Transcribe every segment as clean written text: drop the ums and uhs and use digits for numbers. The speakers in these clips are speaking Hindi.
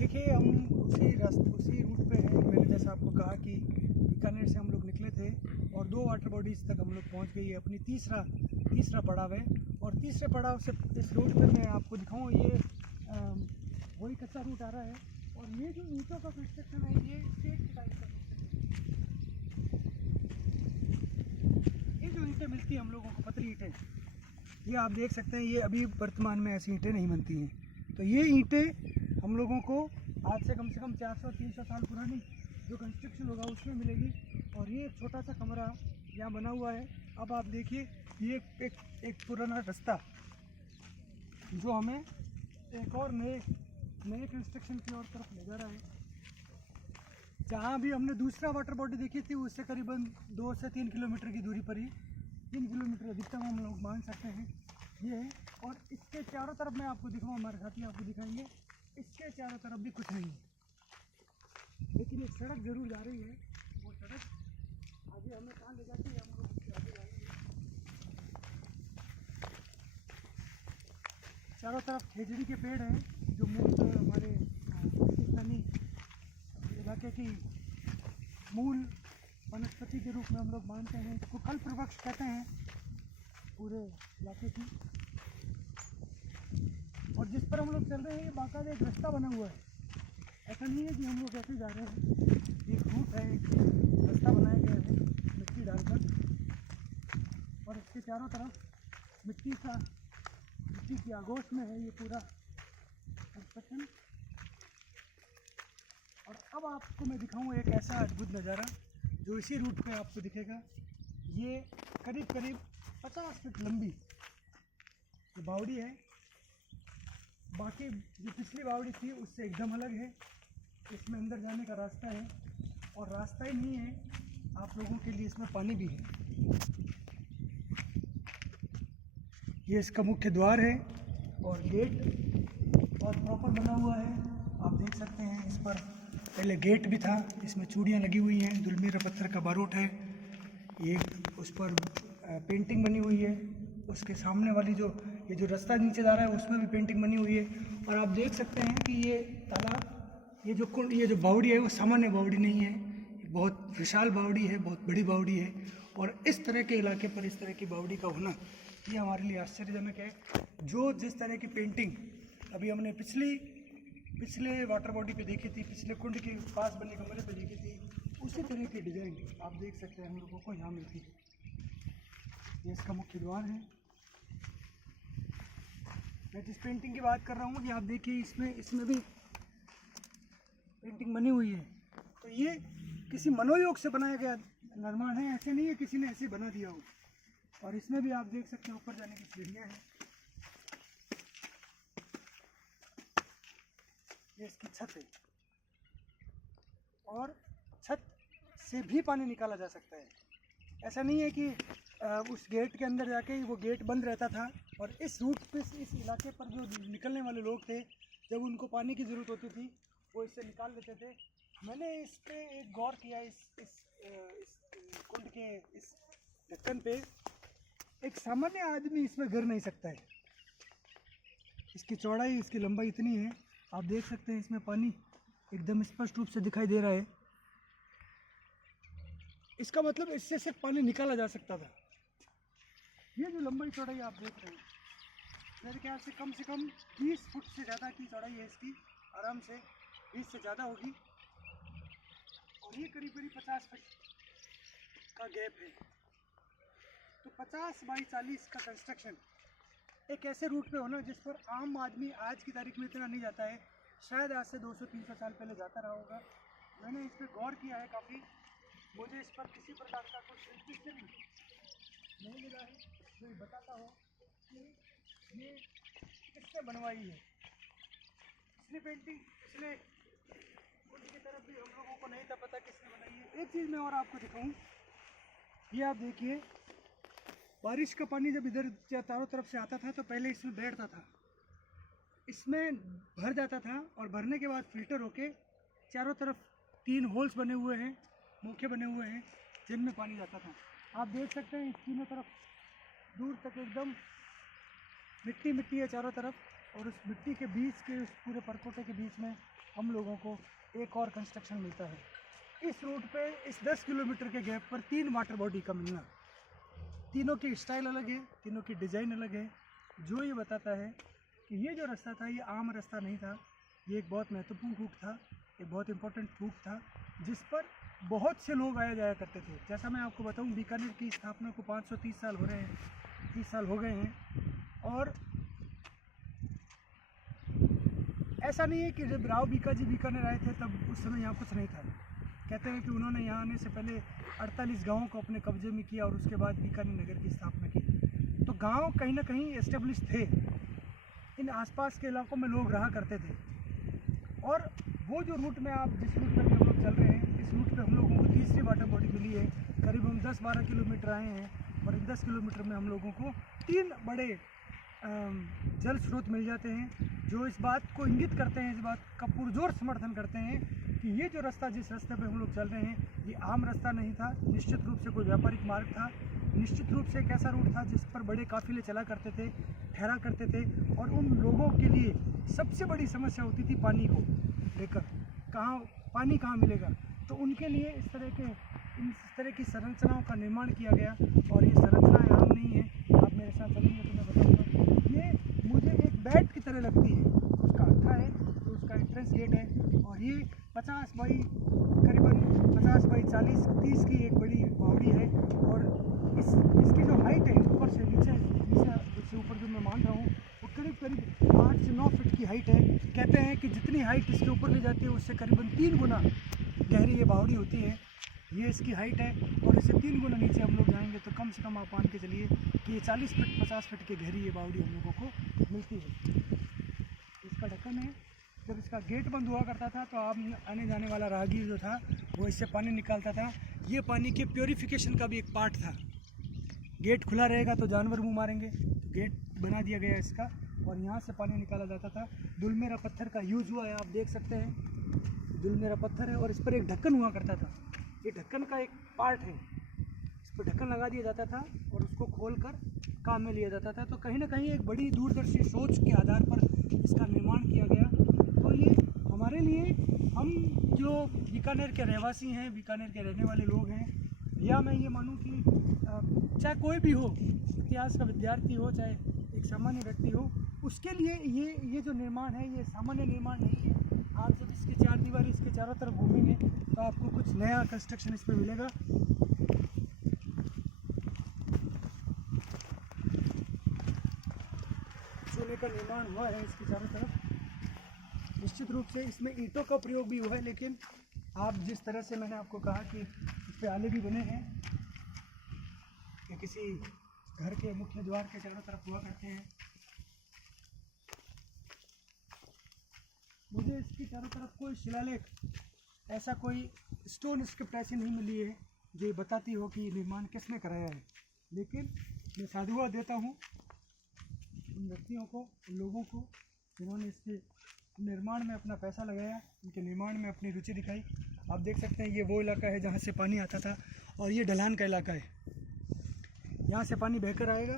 देखिए, हम उसी रूट पे हैं। मैंने जैसा आपको कहा कि बीकानेर से हम लोग निकले थे और 2 वाटर बॉडीज़ तक हम लोग पहुंच गए। ये अपनी तीसरा पड़ाव है और तीसरे पड़ाव से इस रोड पे मैं आपको दिखाऊं, ये वही कच्चा रूट आ रहा है। और ये जो ईंटों का कंस्ट्रक्शन है, ये स्टेट के टाइम का कंस्ट्रक्शन है। ये जो ईंटें मिलती हैं हम लोगों को, पतली ईंटें, ये आप देख सकते हैं, ये अभी वर्तमान में ऐसी ईंटें नहीं बनती हैं। तो ये ईंटें हम लोगों को आज से कम 400-300 साल पुरानी जो कंस्ट्रक्शन होगा उसमें मिलेगी। और ये एक छोटा सा कमरा यहाँ बना हुआ है। अब आप देखिए, ये एक पुराना रास्ता जो हमें एक और नए कंस्ट्रक्शन की ओर तरफ ले जा रहा है। जहाँ भी हमने दूसरा वाटर बॉडी देखी थी, उससे करीबन 2 से 3 किलोमीटर की दूरी पर ही, 3 किलोमीटर अधिकतम हम लोग मान सकते हैं ये है। और इसके चारों तरफ मैं आपको दिखाऊँ, हमारे साथी आपको दिखाएंगे, इसके चारों तरफ भी कुछ नहीं है। लेकिन एक सड़क ज़रूर जा रही है। वो सड़क आगे हमें कहाँ ले जाती है, हम लोग उसके आगे जाएंगे। चारों तरफ खेजड़ी के पेड़ हैं जो मूल हमारे पाकिस्तानी इलाके की मूल वनस्पति के रूप में हम लोग मानते हैं। इसको कल्पवृक्ष कहते हैं पूरे इलाके की। और जिस पर हम लोग चल रहे हैं, ये बाकायदा एक रास्ता बना हुआ है। ऐसा नहीं है कि हम लोग ऐसे जा रहे हैं, एक रूट है, एक रास्ता बनाया गया है मिट्टी डालकर। और इसके चारों तरफ मिट्टी की आगोश में है ये पूरा कंस्ट्रक्शन। और अब आपको मैं दिखाऊं एक ऐसा अद्भुत नज़ारा जो इसी रूट पे आपको दिखेगा। ये करीब 50 फीट लंबी ये बावड़ी है। बाकी जो पिछली बावड़ी थी उससे एकदम अलग है। इसमें अंदर जाने का रास्ता है, और रास्ता ही नहीं है, आप लोगों के लिए इसमें पानी भी है। ये इसका मुख्य द्वार है और गेट बहुत प्रॉपर बना हुआ है। आप देख सकते हैं, इस पर पहले गेट भी था, इसमें चूड़ियाँ लगी हुई हैं, दुलमीरा पत्थर का बारूद है। ये उस पर पेंटिंग बनी हुई है। उसके सामने वाली ये जो रास्ता नीचे जा रहा है उसमें भी पेंटिंग बनी हुई है। और आप देख सकते हैं कि ये तालाब, ये जो बावड़ी है वो सामान्य बावड़ी नहीं है, बहुत विशाल बावड़ी है, बहुत बड़ी बावड़ी है। और इस तरह के इलाके पर इस तरह की बावड़ी का होना ये हमारे लिए आश्चर्यजनक है। जिस तरह की पेंटिंग अभी हमने पिछले वाटर बॉडी पे देखी थी, पिछले कुंड के पास बने कमरे पे देखी थी, उसी तरह की डिज़ाइन आप देख सकते हैं हम लोगों को यहाँ मिलती है। ये इसका मुख्य द्वार है। मैं जिस पेंटिंग की बात कर रहा हूँ, ये आप देखिए, इसमें भी पेंटिंग बनी हुई है। तो ये किसी मनोयोग से बनाया गया निर्माण है, ऐसे नहीं है किसी ने ऐसे बना दिया हो। और इसमें भी आप देख सकते हैं ऊपर जाने की सीढ़ियाँ हैं। ये इसकी छत है, और छत से भी पानी निकाला जा सकता है। ऐसा नहीं है कि उस गेट के अंदर जाके वो गेट बंद रहता था। और इस रूट पे, इस इलाके पर जो निकलने वाले लोग थे, जब उनको पानी की ज़रूरत होती थी वो इससे निकाल लेते थे। मैंने इस पे एक गौर किया, इस कुंड के इस ढक्कन पे एक सामान्य आदमी इसमें गिर नहीं सकता है। इसकी चौड़ाई, इसकी लंबाई इतनी है, आप देख सकते हैं इसमें पानी एकदम स्पष्ट रूप से दिखाई दे रहा है। इसका मतलब इससे सिर्फ पानी निकाला जा सकता था। ये जो लंबाई चौड़ाई आप देख रहे हैं, मेरे ख्याल से कम 20 फुट से ज़्यादा की चौड़ाई है इसकी, आराम से 20 से ज़्यादा होगी। और ये करीब 50 फीट का गैप है। तो 50 बाई 40 का कंस्ट्रक्शन एक ऐसे रूट पे होना जिस पर आम आदमी आज की तारीख में इतना नहीं जाता है, शायद आज से 200-300 साल पहले जाता रहा होगा। मैंने इस पर गौर किया है काफ़ी। मुझे इस पर किसी प्रकार का कुछ शिल्पी नहीं मिला है जो ये बताता हो कि ये किसने बनवाई है। पिछली पेंटिंग, पिछले कुंड की तरफ भी हम लोगों को नहीं था पता किसने बनाई है। एक चीज़ मैं और आपको दिखाऊं, ये आप देखिए, बारिश का पानी जब इधर चारों तरफ से आता था तो पहले इसमें बैठता था, इसमें भर जाता था, और भरने के बाद फिल्टर होके चारों तरफ 3 होल्स बने हुए हैं, मुख्य बने हुए हैं, जिनमें पानी जाता था। आप देख सकते हैं, तीनों तरफ दूर तक एकदम मिट्टी है चारों तरफ। और उस मिट्टी के बीच के उस पूरे परकोटे के बीच में हम लोगों को एक और कंस्ट्रक्शन मिलता है। इस रूट पे इस 10 किलोमीटर के गैप पर 3 वाटर बॉडी का मिलना, तीनों की स्टाइल अलग है, तीनों की डिज़ाइन अलग है, जो ये बताता है कि ये जो रास्ता था ये आम रास्ता नहीं था, ये एक बहुत महत्वपूर्ण रूट था, एक बहुत इम्पोर्टेंट रूट था जिस पर बहुत से लोग आया जाया करते थे। जैसा मैं आपको बताऊं, बीकानेर की स्थापना को 530 साल हो रहे हैं, 30 साल हो गए हैं। और ऐसा नहीं है कि जब राव बीकाजी बीकानेर आए थे तब उस समय यहाँ कुछ नहीं था। कहते हैं कि उन्होंने यहाँ आने से पहले 48 गाँवों को अपने कब्जे में किया और उसके बाद बीकानेर नगर की स्थापना की। तो गांव कहीं ना कहीं एस्टेब्लिश थे, इन आसपास के इलाकों में लोग रहा करते थे। और वो जो रूट में आप जिस रूट पर भी हम लोग चल रहे हैं, इस रूट पे हम लोगों को तीसरी वाटर बॉडी मिली है। करीब हम 10-12 किलोमीटर आए हैं और इन 10 किलोमीटर में हम लोगों को 3 बड़े जल स्रोत मिल जाते हैं, जो इस बात को इंगित करते हैं, इस बात का पुरजोर समर्थन करते हैं कि ये जो रास्ता, जिस रास्ते पे हम लोग चल रहे हैं, ये आम रास्ता नहीं था, निश्चित रूप से कोई व्यापारिक मार्ग था, निश्चित रूप से एक ऐसा रूट था जिस पर बड़े काफिले चला करते थे, ठहरा करते थे। और उन लोगों के लिए सबसे बड़ी समस्या होती थी पानी को लेकर, पानी कहाँ मिलेगा। तो उनके लिए इस तरह की संरचनाओं का निर्माण किया गया। और ये संरचनाएं आम नहीं है, आप मेरे साथ चलेंगे तो मैं बताऊँगा। ये मुझे एक बेड की तरह लगती है, उसका अच्छा है तो उसका एंट्रेंस गेट है। और ये 50 बाई करीबन 50 बाई 40-30 की एक बड़ी बावड़ी है। और इसकी जो हाइट है ऊपर से नीचे से ऊपर जो मैं मान रहा हूँ, वो करीब 8 से 9 फीट की हाइट है। कहते हैं कि जितनी हाइट इसके ऊपर ले जाती है उससे करीबन 3 गुना गहरी ये बावड़ी होती है। ये इसकी हाइट है और इससे 3 गुना नीचे हम लोग जाएंगे तो कम से कम आप मान के चलिए कि ये 40 फीट 50 फीट की गहरी ये बावड़ी हम लोगों को मिलती है। इसका ढक्कन है। जब इसका गेट बंद हुआ करता था तो आप आने जाने वाला राहगीर जो था वो इससे पानी निकालता था। ये पानी के प्योरीफिकेशन का भी एक पार्ट था। गेट खुला रहेगा तो जानवर मुँह मारेंगे, तो गेट बना दिया गया इसका और यहाँ से पानी निकाला जाता था। दुलमेरा पत्थर का यूज़ हुआ है, आप देख सकते हैं, दुलमेरा पत्थर है और इस पर एक ढक्कन हुआ करता था। ये ढक्कन का एक पार्ट है, इस पर ढक्कन लगा दिया जाता था और उसको खोलकर काम में लिया जाता था। तो कहीं ना कहीं एक बड़ी दूरदर्शी सोच के आधार पर इसका निर्माण किया गया। तो ये हमारे लिए, हम जो बीकानेर के रहवासी हैं, बीकानेर के रहने वाले लोग हैं, या मैं ये मानूँ कि चाहे कोई भी हो, इतिहास का विद्यार्थी हो, चाहे एक सामान्य व्यक्ति हो, उसके लिए ये जो निर्माण है ये सामान्य निर्माण नहीं है। आप जब इसकी चार दीवारी इसके चारों तरफ घूमेंगे तो आपको कुछ नया कंस्ट्रक्शन इस पर मिलेगा। चूने का निर्माण हुआ है इसके चारों तरफ। निश्चित रूप से इसमें ईंटों का प्रयोग भी हुआ है, लेकिन आप जिस तरह से मैंने आपको कहा कि इस पर आले भी बने हैं, कि किसी घर के मुख्य द्वार के चारों तरफ हुआ करते हैं। मुझे इसके चारों तरफ कोई शिलालेख, ऐसा कोई स्टोन स्क्रिप्ट ऐसी नहीं मिली है जो ये बताती हो कि निर्माण किसने कराया है। लेकिन मैं साधुवाद देता हूँ उन व्यक्तियों को, उन लोगों को जिन्होंने इसके निर्माण में अपना पैसा लगाया, इनके निर्माण में अपनी रुचि दिखाई। आप देख सकते हैं ये वो इलाका है जहाँ से पानी आता था और ये ढलान का इलाका है। यहाँ से पानी बहकर आएगा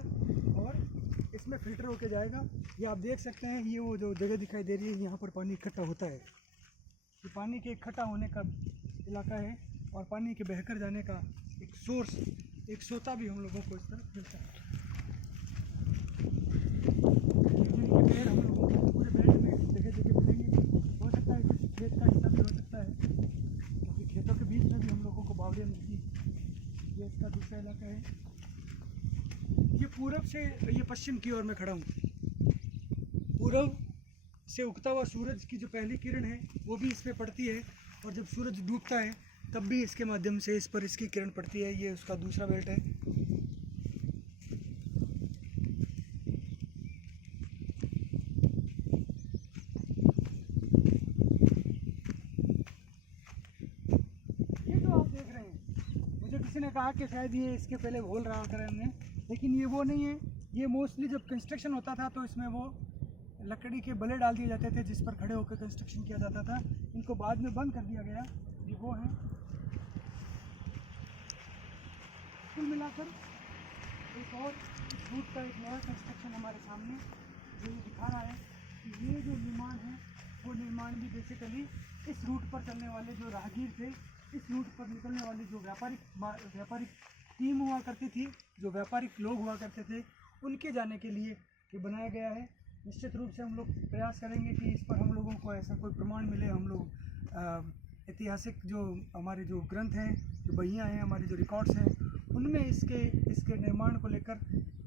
और इसमें फ़िल्टर होके जाएगा। ये आप देख सकते हैं, ये वो जो जगह दिखाई दे रही है, यहाँ पर पानी इकट्ठा होता है। ये पानी के इकट्ठा होने का इलाका है और पानी के बहकर जाने का एक सोर्स, एक सोता भी हम लोगों को इस तरफ मिलता है। जिनके पेड़ हम लोगों को पूरे बेल्ट में जगह जगह मिलेंगे। हो सकता है कुछ खेत का हिस्सा भी हो सकता है, क्योंकि खेतों के बीच में भी हम लोगों को बावड़ियाँ मिलती हैं। ये इसका दूसरा इलाका है। ये पूरब से, ये पश्चिम की ओर मैं खड़ा हूँ। पूरब से उगता हुआ सूरज की जो पहली किरण है वो भी इस पर पड़ती है और जब सूरज डूबता है तब भी इसके माध्यम से इस पर इसकी किरण पड़ती है। ये उसका दूसरा बेल्ट है। ये जो आप देख रहे हैं, मुझे किसी ने कहा कि शायद ये इसके पहले घोल रहा करें हमने, लेकिन ये वो नहीं है। ये मोस्टली जब कंस्ट्रक्शन होता था तो इसमें वो लकड़ी के बले डाल दिए जाते थे जिस पर खड़े होकर कंस्ट्रक्शन किया जाता था। इनको बाद में बंद कर दिया गया। ये वो है। कुल मिलाकर एक और रूट का एक नया कंस्ट्रक्शन हमारे सामने जो ये दिखा रहा है ये जो निर्माण है वो निर्माण भी बेसिकली इस रूट पर चलने वाले जो राहगीर थे, इस रूट पर निकलने वाली जो व्यापारिक टीम हुआ करती थी, जो व्यापारिक लोग हुआ करते थे, उनके जाने के लिए ये बनाया गया है। निश्चित रूप से हम लोग प्रयास करेंगे कि इस पर हम लोगों को ऐसा कोई प्रमाण मिले। हम लोग ऐतिहासिक जो हमारे जो ग्रंथ हैं, जो बहियाँ हैं, हमारे जो रिकॉर्ड्स हैं, उनमें इसके निर्माण को लेकर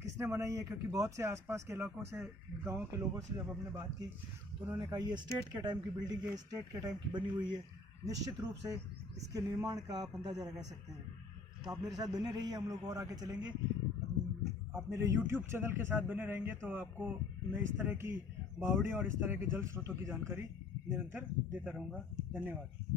किसने बनाई है, क्योंकि बहुत से आसपास के इलाकों से, गाँव के लोगों से जब हमने बात की तो उन्होंने कहा ये स्टेट के टाइम की बिल्डिंग है, स्टेट के टाइम की बनी हुई है। निश्चित रूप से इसके निर्माण का आप अंदाज़ा लगा सकते हैं। तो आप मेरे साथ बने रहिए, हम लोग और आगे चलेंगे। आप मेरे YouTube चैनल के साथ बने रहेंगे तो आपको मैं इस तरह की बावड़ियों और इस तरह के जल स्रोतों की जानकारी निरंतर देता रहूँगा। धन्यवाद।